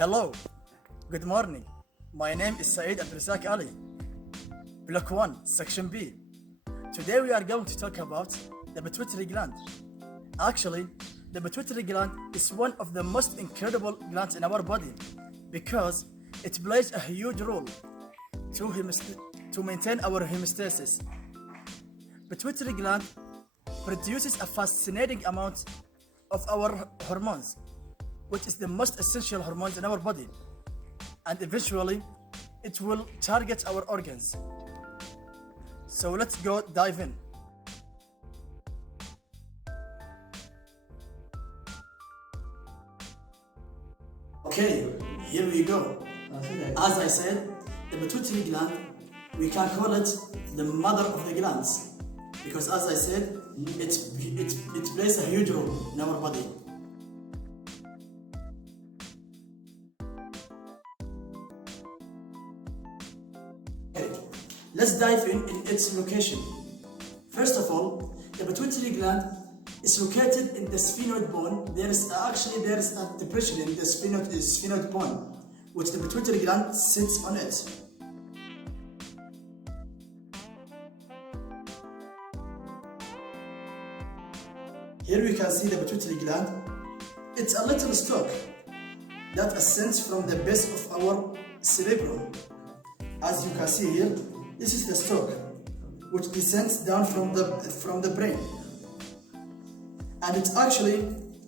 Hello, good morning. My name is Saeed Abdulrazak Ali, Block 1, Section B. Today we are going to talk about the pituitary gland. Actually, the pituitary gland is one of the most incredible glands in our body because it plays a huge role to maintain our homeostasis. Pituitary gland produces a fascinating amount of our hormones, which is the most essential hormones in our body, and eventually it will target our organs. So let's go dive in. Okay, here we go. As I said, the pituitary gland, we can call it the mother of the glands because, as I said, it plays a huge role in our body. Okay, let's dive in its location. First of all, the pituitary gland is located in the sphenoid bone. There is a depression in the sphenoid bone, which the pituitary gland sits on it. Here we can see the pituitary gland. It's a little stalk that ascends from the base of our cerebrum. As you can see here, this is the stalk, which descends down from the brain. And it's actually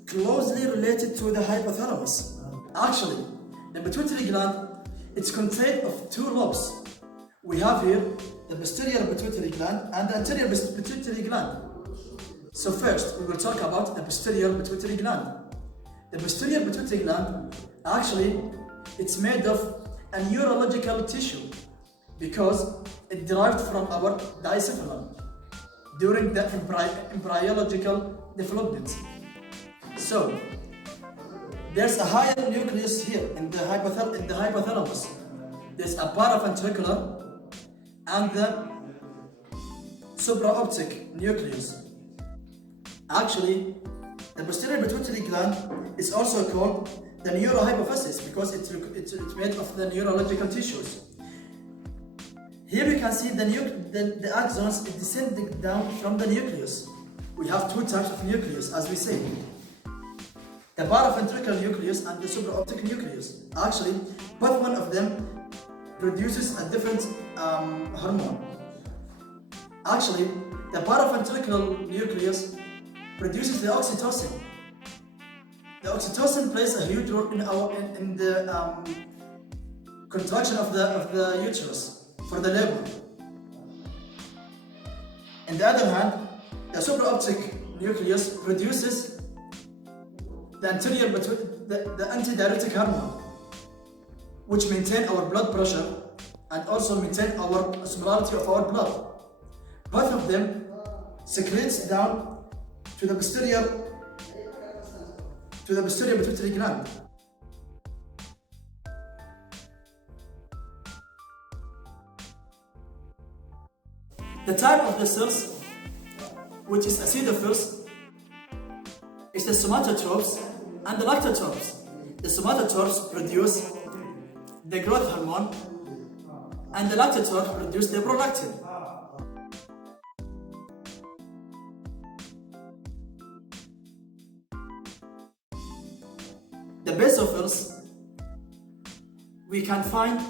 closely related to the hypothalamus. Actually, the pituitary gland, it's contained of two lobes. We have here the posterior pituitary gland and the anterior pituitary gland. So first, we will talk about the posterior pituitary gland. The posterior pituitary gland, actually, it's made of a neurological tissue because it derived from our diencephalon during the embryological development. So, there's a higher nucleus here in the hypothalamus. There's a paraventricular and the supraoptic nucleus. Actually, the posterior pituitary gland is also called the neurohypophysis because it's made of the neurological tissues. Here you can see the axons descending down from the nucleus. We have two types of nucleus, as we say. The paraventricular nucleus and the supraoptic nucleus. Actually, both one of them produces a different hormone. Actually, the paraventricular nucleus produces the oxytocin. The oxytocin plays a huge role in the contraction of the uterus for the labor. On the other hand, the supraoptic nucleus produces the antidiuretic hormone, which maintain our blood pressure and also maintain our osmolality of our blood. Both of them secretes down to the posterior pituitary gland. The type of the cells, which is acidophils, is the somatotropes and the lactotropes. The somatotropes produce the growth hormone and the lactotropes produce the prolactin. The basophils, we can find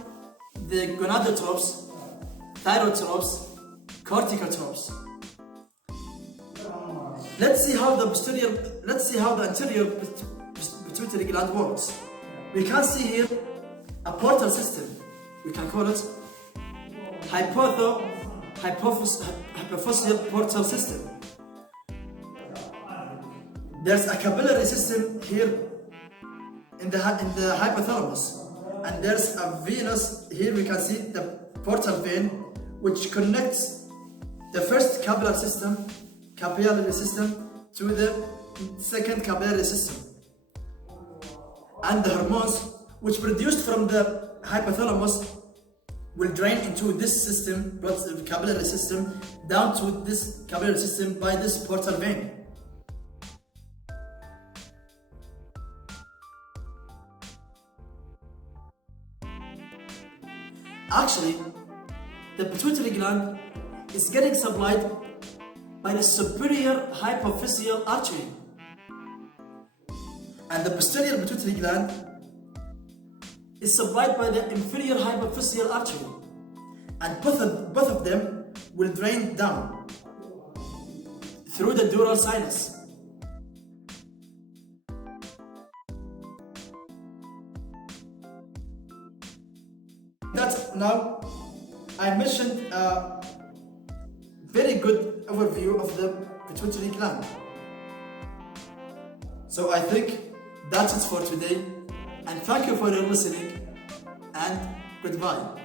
the gonadotropes, thyrotropes, corticotropes. Let's see how the anterior pituitary gland works. We can see here a portal system. We can call it hypophyseal portal system. There's a capillary system here in the hypothalamus, and there's a venous. Here we can see the portal vein, which connects the first capillary system to the second capillary system. And the hormones which produced from the hypothalamus will drain into this system, capillary system, down to this capillary system by this portal vein. Actually, the pituitary gland is getting supplied by the superior hypophyseal artery, and the posterior pituitary gland is supplied by the inferior hypophyseal artery, and both of them will drain down through the dural sinus. That now I mentioned a very good overview of the pituitary gland. So I think that's it for today, and thank you for your listening, and goodbye.